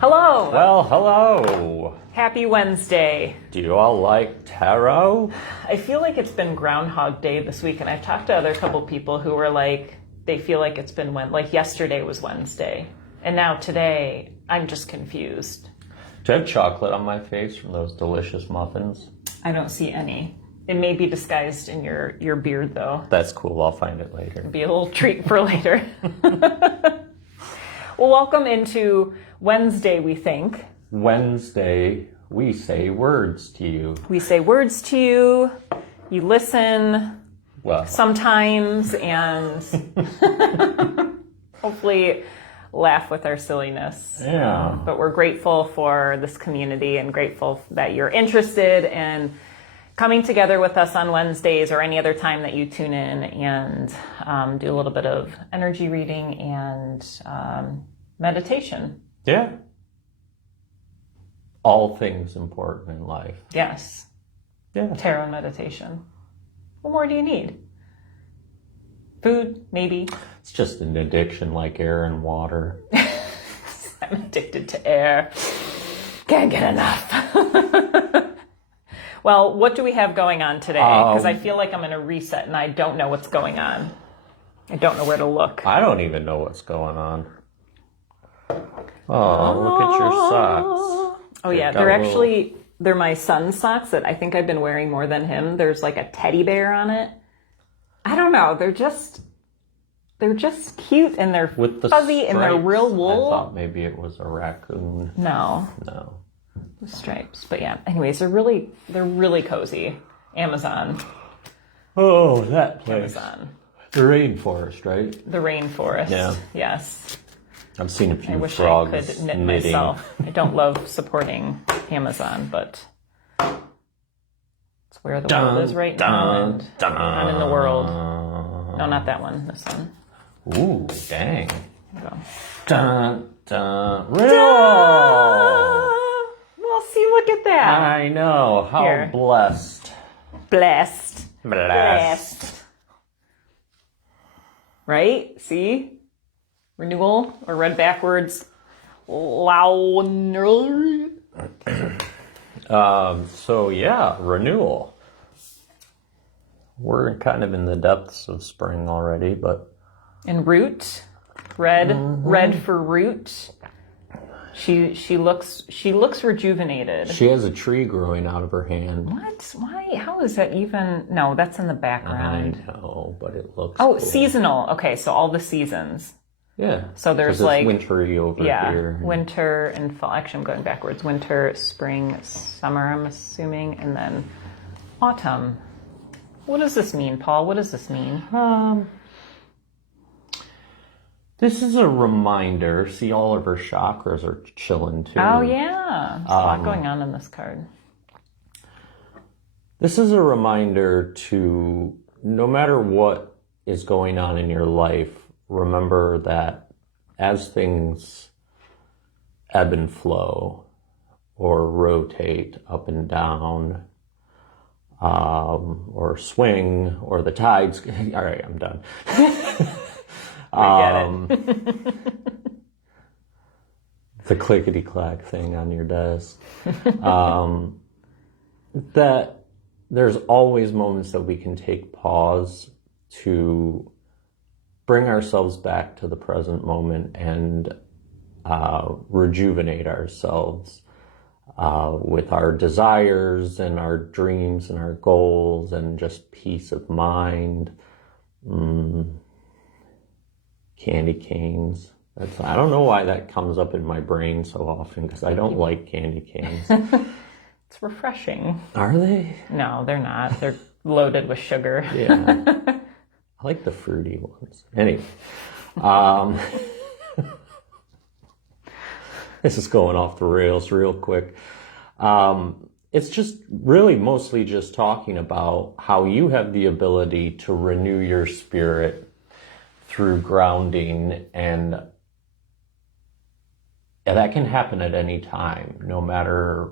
Hello. Well, hello. Happy Wednesday. Do you all like tarot? I feel like it's been Groundhog Day this week, and I've talked to other couple people who were like, they feel like it's been like yesterday was Wednesday, and now today I'm just confused. Do I have chocolate on my face from those delicious muffins? I don't see any. It may be disguised in your beard, though. That's cool. I'll find it later. Be a little treat for later. Well, welcome into Wednesday, we think. Wednesday, we say words to you. We say words to you. You listen. Well, Sometimes, and hopefully laugh with our silliness. Yeah. But we're grateful for this community and grateful that you're interested in coming together with us on Wednesdays or any other time that you tune in and do a little bit of energy reading and meditation. yeah. All things important in life. Yes, Yeah. tarot and meditation. What more do you need? Food, maybe. It's just an addiction like air and water. I'm addicted to air. Can't get enough. Well, what do we have going on today? Because I feel like I'm in a reset and I don't know what's going on. I don't know where to look. I don't even know what's going on. Oh, look at your socks. Oh yeah, they're my son's socks that I think I've been wearing more than him. There's like a teddy bear on it. I don't know. They're just cute and they're With the fuzzy and they're stripes. real wool. I thought maybe it was a raccoon. No. The stripes. But yeah, anyways, they're really cozy. Amazon. Oh, that place. Amazon. The rainforest, right? The rainforest. Yeah. Yes. I've seen a I few wish frogs I could knit knitting. myself. I don't love supporting Amazon, but it's where the world is right now. And I'm in the world. No, not that one. This one. Ooh, dang. Go. Dun, dun. Real! Well, see, look at that. I know. How Here. blessed. Blessed. Blessed. Right? See? Renewal, or read backwards. Launer. So, yeah, renewal. We're kind of in the depths of spring already, but And root. Red for root. She looks rejuvenated. she has a tree growing out of her hand. What? Why? How is that even? No, that's in the I background. know, but it looks Oh, cool. seasonal. Okay, so all the seasons. Yeah. So there's 'Cause it's like wintry over here. winter and fall. Actually, I'm going backwards. Winter, spring, summer. I'm assuming, and then autumn. What does this mean, Paul? What does this mean? This is a reminder. See, all of her chakras are chilling too. Oh yeah, there's a lot going on in this card. This is a reminder to, no matter what is going on in your life, remember that as things ebb and flow or rotate up and down, or swing, or the tides. All right, I'm done. The clickety-clack thing on your desk. That there's always moments that we can take pause to bring ourselves back to the present moment and rejuvenate ourselves with our desires and our dreams and our goals and just peace of mind. Candy canes. I don't know why that comes up in my brain so often because I don't like candy canes. It's refreshing. Are they? No, they're not. They're loaded with sugar. Yeah. I like the fruity ones. Anyway. This is going off the rails real quick. It's just really mostly just talking about how you have the ability to renew your spirit through grounding, and that can happen at any time, no matter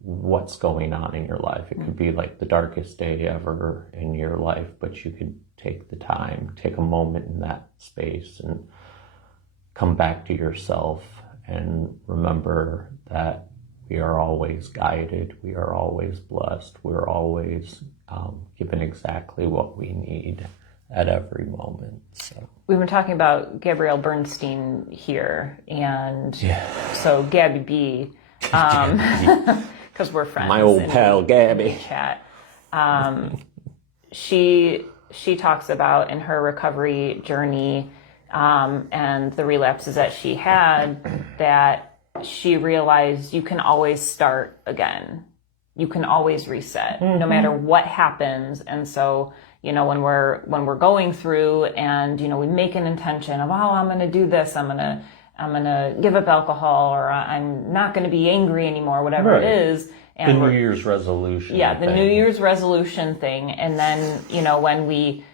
what's going on in your life. It could be like the darkest day ever in your life, but you could take the time, take a moment in that space and come back to yourself and remember that we are always guided, we are always blessed, we're always given exactly what we need at every moment. So We've been talking about Gabrielle Bernstein here, and so Gabby B, because we're friends. my old and pal Gabby. we chat. She talks about in her recovery journey and the relapses that she had, that she realized you can always start again. You can always reset, no matter what happens. And so, you know, when we're going through and, you know, we make an intention of, oh, I'm going to do this, I'm going to give up alcohol, or I'm not going to be angry anymore, whatever it is. And the New Year's resolution. Yeah, the New Year's resolution thing. And then, you know, when we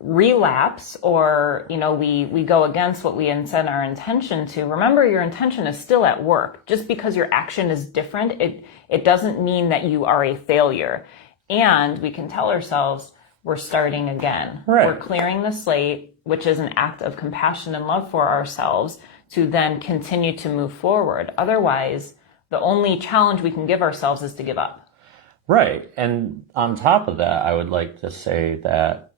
relapse, or, you know, we go against what we set our intention to, remember your intention is still at work. Just because your action is different, it doesn't mean that you are a failure. And we can tell ourselves we're starting again. Right. We're clearing the slate, which is an act of compassion and love for ourselves, to then continue to move forward. Otherwise, the only challenge we can give ourselves is to give up. Right. And on top of that, I would like to say that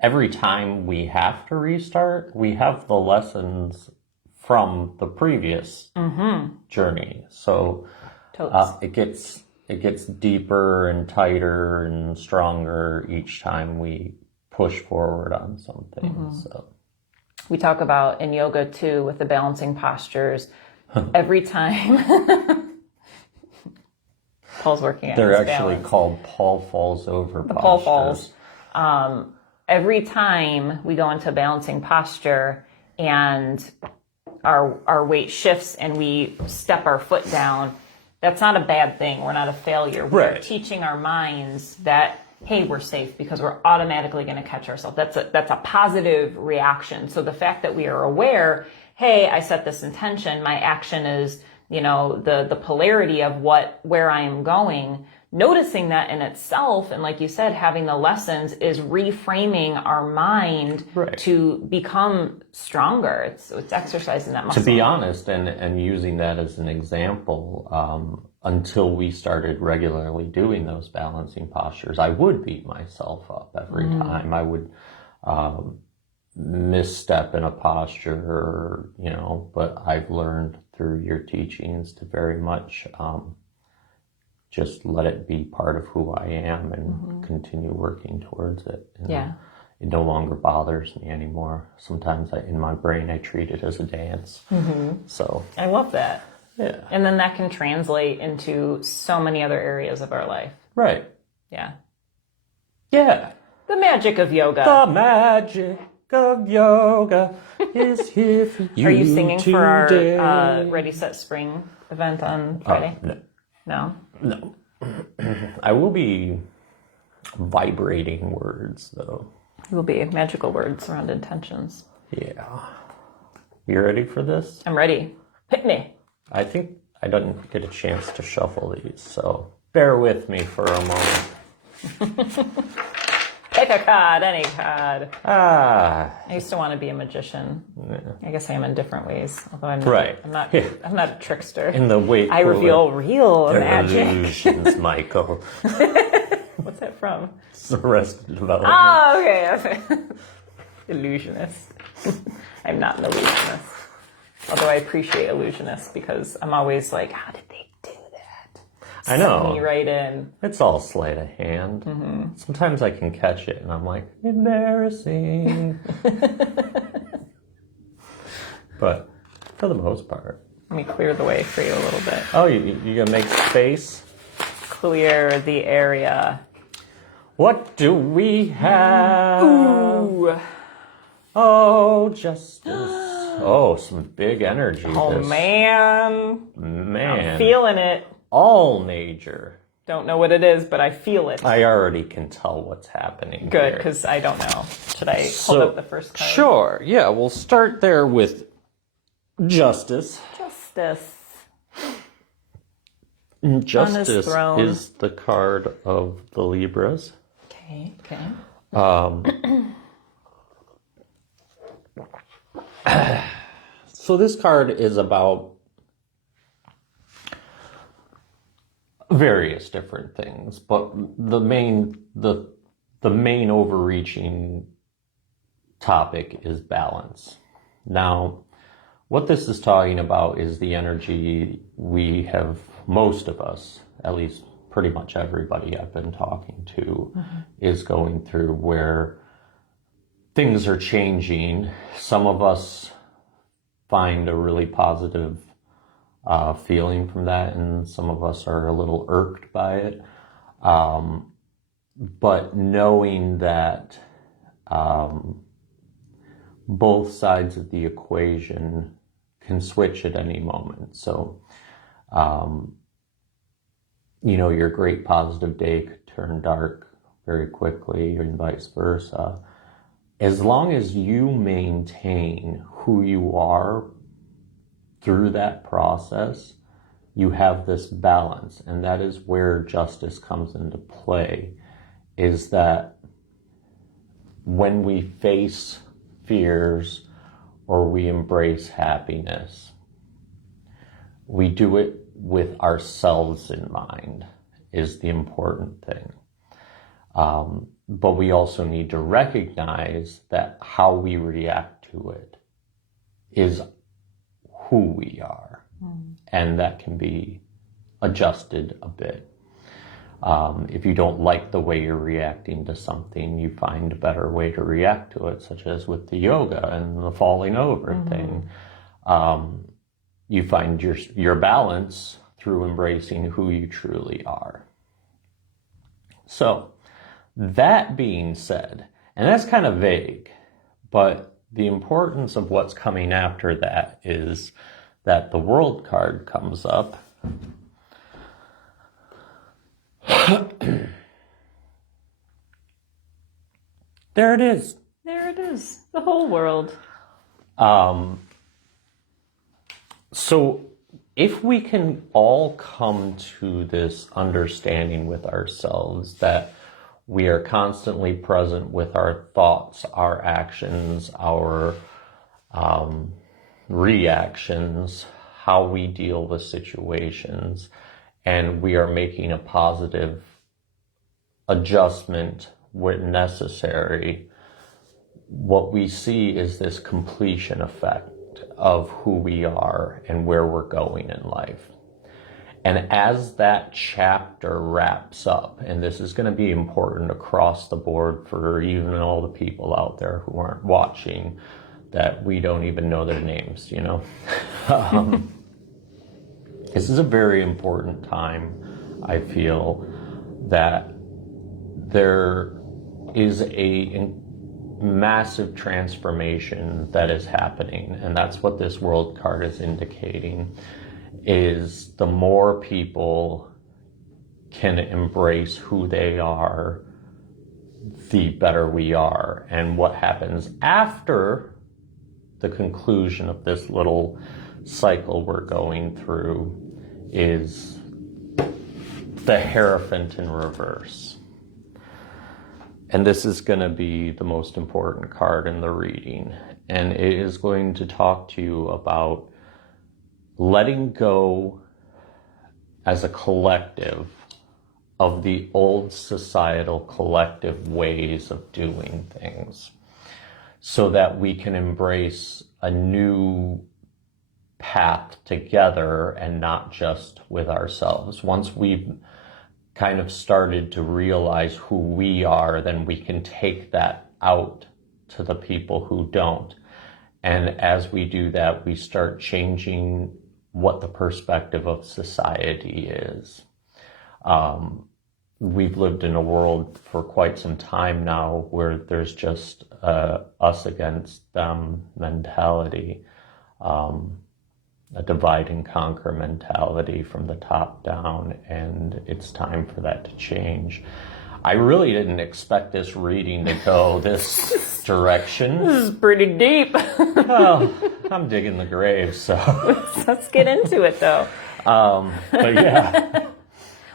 every time we have to restart, we have the lessons from the previous journey. So it gets deeper and tighter and stronger each time we push forward on something. So We talk about in yoga too, with the balancing postures, every time. Paul's working on they're his actually balance. called Paul falls over postures. Paul falls. Every time we go into a balancing posture and our weight shifts and we step our foot down, that's not a bad thing. We're not a failure. We're Right. teaching our minds that, hey, we're safe, because we're automatically going to catch ourselves. That's a positive reaction. So the fact that we are aware, hey, I set this intention, my action is, you know, the polarity of where I am going, noticing that in itself, and like you said, having the lessons is reframing our mind to become stronger. It's exercising that muscle. To be honest, and using that as an example, until we started regularly doing those balancing postures, I would beat myself up every time. I would misstep in a posture, you know, but I've learned through your teachings to very much just let it be part of who I am and continue working towards it. And it no longer bothers me anymore. Sometimes in my brain, I treat it as a dance. So I love that. yeah. And then that can translate into so many other areas of our life. Right. Yeah. Yeah. The magic of yoga. The magic of yoga is here for you. Are you singing for today. our Ready, Set, Spring event on Friday? No? No. I will be vibrating words, though. It will be magical words around intentions. Yeah. You ready for this? I'm ready. Hit me. I think I didn't get a chance to shuffle these, so bear with me for a moment. Pick a card, any card. I used to want to be a magician. I guess I am in different ways. Although I'm not, Right. I'm not a trickster. In the wake I reveal real magic. illusions, Michael. What's that from? It's Arrested Development. Oh, okay. Illusionist. I'm not an illusionist. Although I appreciate illusionists, because I'm always like, how did they do that? I know. Suck me right in. It's all sleight of hand. Sometimes I can catch it, and I'm like, embarrassing. But for the most part. Let me clear the way for you a little bit. Oh, you gonna make space? Clear the area. What do we have? Ooh. Oh, justice. Oh, some big energy. Oh, this. man. Man. I'm feeling it. All major. Don't know what it is, but I feel it. I already can tell what's happening. Good, here. because I don't know. Should I hold up the first card? Sure. Yeah, we'll start there with justice. Justice. Justice throne. is the card of the Libras. Okay. So this card is about various different things, but the main overreaching topic is balance. Now, what this is talking about is the energy we have, most of us, at least pretty much everybody I've been talking to, is going through, where things are changing. Some of us find a really positive feeling from that, and some of us are a little irked by it. But knowing that both sides of the equation can switch at any moment. So, your great positive day could turn dark very quickly, and vice versa. As long as you maintain who you are through that process, you have this balance. And that is where justice comes into play, is that when we face fears or we embrace happiness, we do it with ourselves in mind, is the important thing. But we also need to recognize that how we react to it is who we are. And that can be adjusted a bit. If you don't like the way you're reacting to something, you find a better way to react to it, such as with the yoga and the falling over thing. You find your balance through embracing who you truly are. So, that being said, and that's kind of vague, but the importance of what's coming after that is that the World card comes up. There it is. There it is. The whole world. So if we can all come to this understanding with ourselves that we are constantly present with our thoughts, our actions, our reactions, how we deal with situations, and we are making a positive adjustment when necessary, what we see is this completion effect of who we are and where we're going in life. And as that chapter wraps up, and this is going to be important across the board for even all the people out there who aren't watching, that we don't even know their names, This is a very important time, I feel, that there is a massive transformation that is happening, and that's what this World card is indicating, is the more people can embrace who they are, the better we are. And what happens after the conclusion of this little cycle we're going through is the Hierophant in reverse. And this is going to be the most important card in the reading. And it is going to talk to you about letting go as a collective of the old societal collective ways of doing things, so that we can embrace a new path together and not just with ourselves. Once we've kind of started to realize who we are, then we can take that out to the people who don't. And as we do that, we start changing what the perspective of society is. We've lived in a world for quite some time now where there's just us against them mentality, a divide and conquer mentality from the top down, and it's time for that to change. I really didn't expect this reading to go this direction. This is pretty deep. Well, I'm digging the grave, so. Let's get into it, though. But yeah.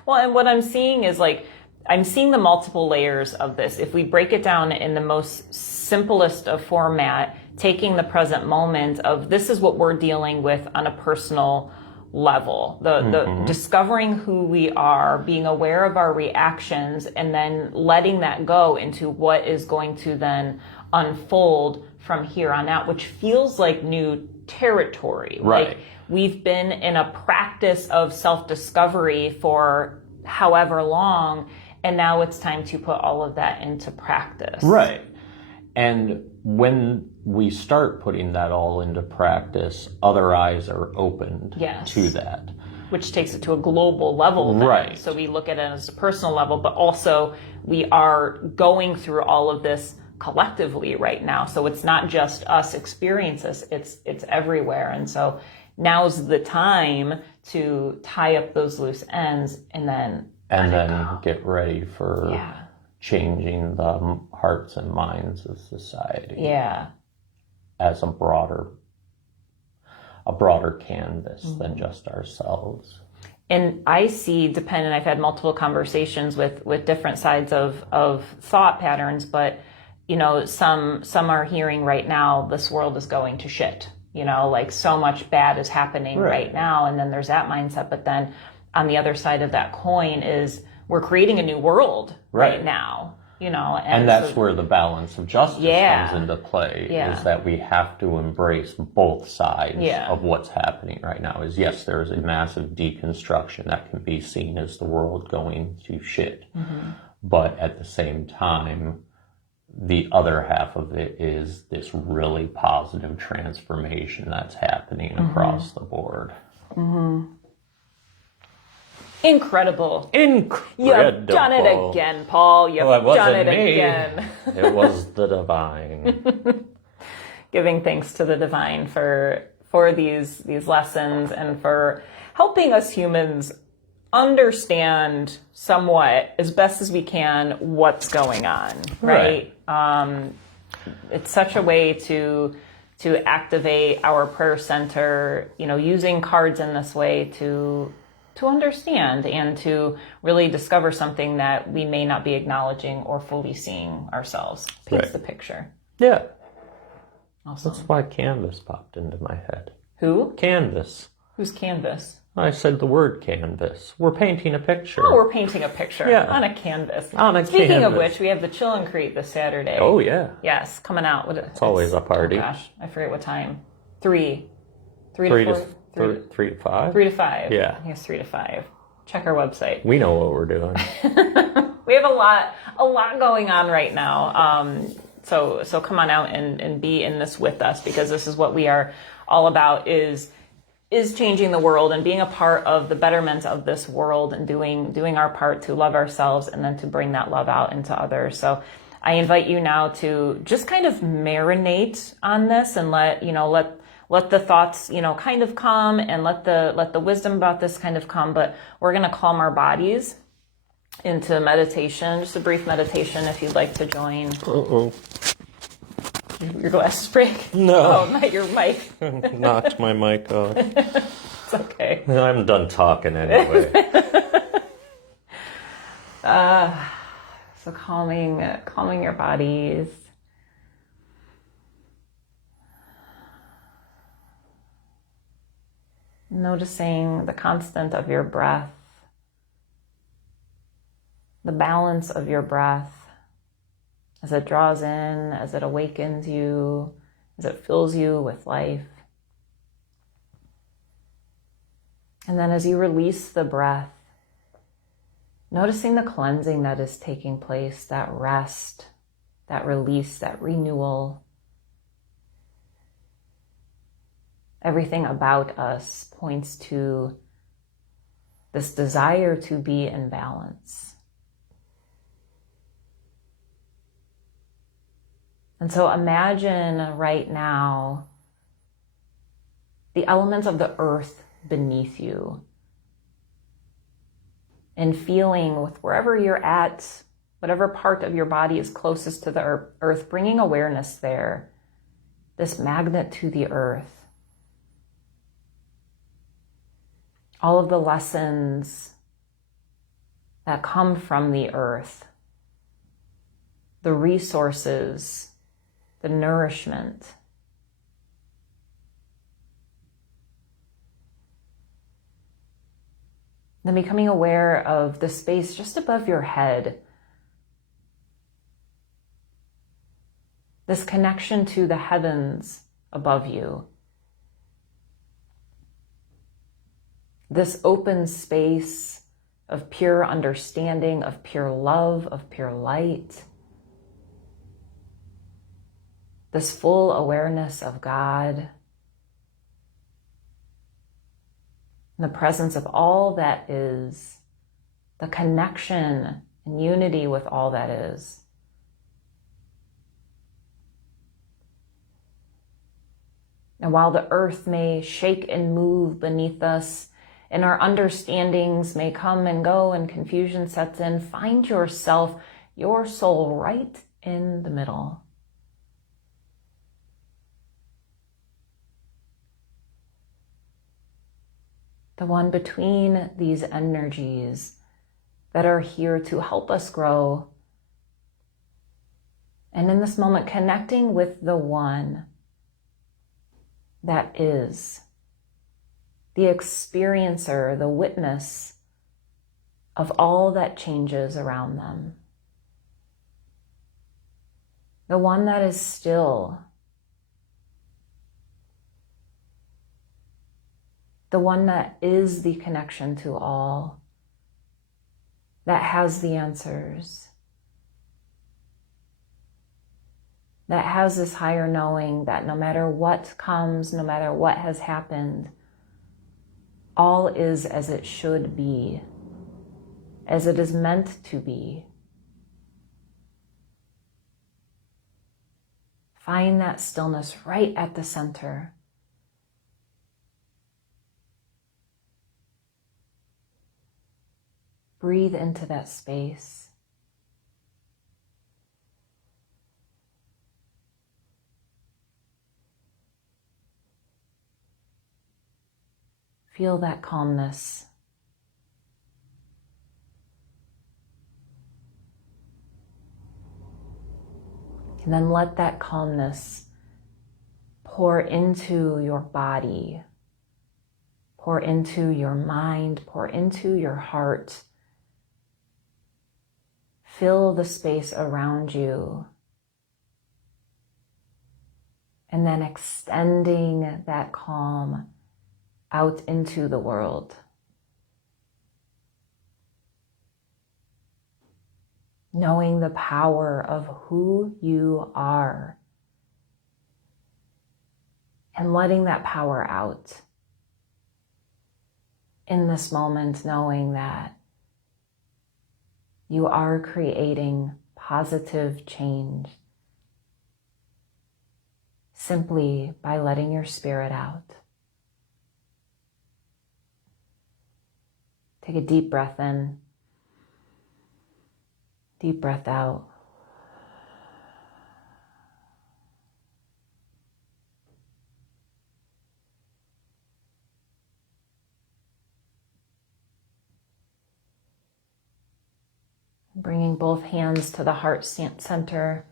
Well, and what I'm seeing is like, I'm seeing the multiple layers of this. If we break it down in the most simplest of format, taking the present moment of this is what we're dealing with on a personal level, the discovering who we are, being aware of our reactions, and then letting that go into what is going to then unfold from here on out, which feels like new territory. Right. Like we've been in a practice of self-discovery for however long, and now it's time to put all of that into practice. Right. And when we start putting that all into practice, other eyes are opened Yes. to that. Which takes it to a global level then. Right. So we look at it as a personal level, but also we are going through all of this collectively right now. So it's not just us experiences, it's everywhere. And so now's the time to tie up those loose ends and then Get ready for changing the hearts and minds of society. Yeah. As a broader canvas than just ourselves. And I see, I've had multiple conversations with different sides of thought patterns, but you know, some are hearing right now, this world is going to shit. You know, like so much bad is happening right now. And then there's that mindset. But then on the other side of that coin is we're creating a new world right now. You know, and that's where the balance of justice comes into play, is that we have to embrace both sides of what's happening right now. Is yes, there is a massive deconstruction that can be seen as the world going to shit. But at the same time, the other half of it is this really positive transformation that's happening across the board. Incredible. Incredible. You've done it again, Paul. You've done it again. It was the divine. Giving thanks to the divine for these lessons and for helping us humans understand somewhat, as best as we can, what's going on, right? It's such a way to activate our prayer center, you know, using cards in this way to understand and to really discover something that we may not be acknowledging or fully seeing ourselves. Paints the picture. Yeah. Awesome. That's why canvas popped into my head. Who? Canvas. Who's canvas? I said the word canvas. We're painting a picture. Oh, we're painting a picture on a canvas. Speaking of which, we have the Chill and Create this Saturday. Oh, yeah. Yes, coming out. It's always a party. Oh, gosh, I forget what time. 3 to 5? 3 to 5. Yeah. I think it's 3 to 5. Check our website. We know what we're doing. We have a lot going on right now. So come on out and be in this with us, because this is what we are all about, is changing the world and being a part of the betterment of this world and doing our part to love ourselves and then to bring that love out into others. So I invite you now to just kind of marinate on this and let the thoughts, kind of come, and let the wisdom about this kind of come. But we're going to calm our bodies into meditation, just a brief meditation if you'd like to join. Your glasses break? No. Oh, not your mic. Knocked my mic off. It's okay. I'm done talking anyway. So calming your bodies. Noticing the constant of your breath, the balance of your breath as it draws in, as it awakens you, as it fills you with life. And then as you release the breath, noticing the cleansing that is taking place, that rest, that release, that renewal. Everything about us points to this desire to be in balance. And so imagine right now the elements of the earth beneath you, and feeling with wherever you're at, whatever part of your body is closest to the earth, bringing awareness there, this magnet to the earth. All of the lessons that come from the earth, the resources, the nourishment. Then becoming aware of the space just above your head. This connection to the heavens above you. This open space of pure understanding, of pure love, of pure light. This full awareness of God. The presence of all that is. The connection and unity with all that is. And while the earth may shake and move beneath us, and our understandings may come and go and confusion sets in, find yourself, your soul right in the middle. The one between these energies that are here to help us grow. And in this moment, connecting with the one that is, the experiencer, the witness of all that changes around them. The one that is still. The one that is the connection to all, that has the answers, that has this higher knowing that no matter what comes, no matter what has happened, all is as it should be, as it is meant to be. Find that stillness right at the center. Breathe into that space. Feel that calmness. And then let that calmness pour into your body, pour into your mind, pour into your heart. Fill the space around you. And then extending that calm out into the world. Knowing the power of who you are. And letting that power out. In this moment, knowing that you are creating positive change simply by letting your spirit out. Take a deep breath in, deep breath out. Bringing both hands to the heart center.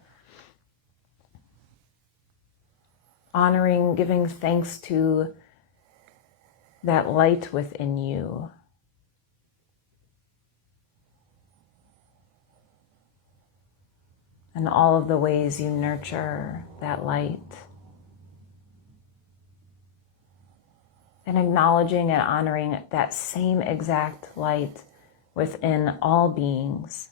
Honoring, giving thanks to that light within you. And all of the ways you nurture that light. And acknowledging and honoring that same exact light within all beings.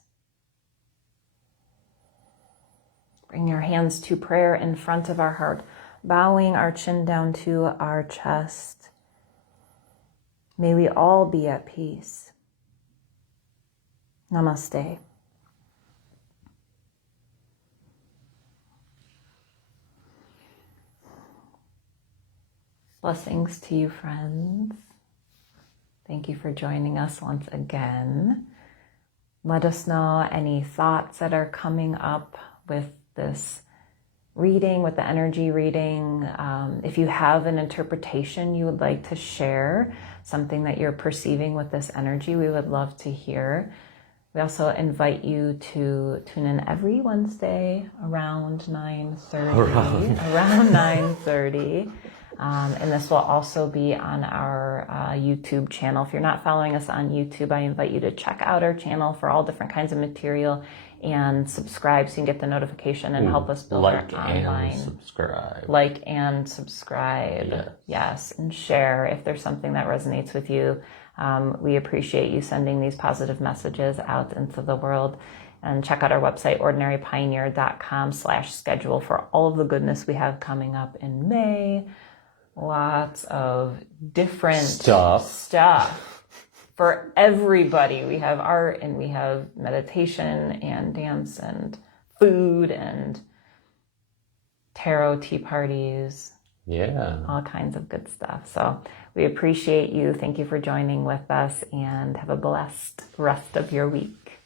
Bring your hands to prayer in front of our heart, bowing our chin down to our chest. May we all be at peace. Namaste. Blessings to you, friends. Thank you for joining us once again. Let us know any thoughts that are coming up with this reading, with the energy reading. If you have an interpretation you would like to share, something that you're perceiving with this energy, we would love to hear. We also invite you to tune in every Wednesday around 9:30. Around 9:30. And this will also be on our YouTube channel. If you're not following us on YouTube, I invite you to check out our channel for all different kinds of material and subscribe so you can get the notification and help us build our online. Like and subscribe. Yes, and share if there's something that resonates with you. We appreciate you sending these positive messages out into the world. And check out our website, ordinarypioneer.com/schedule for all of the goodness we have coming up in May. Lots of different stuff for everybody. We have art and we have meditation and dance and food and tarot tea parties. Yeah. All kinds of good stuff. So we appreciate you. Thank you for joining with us and have a blessed rest of your week.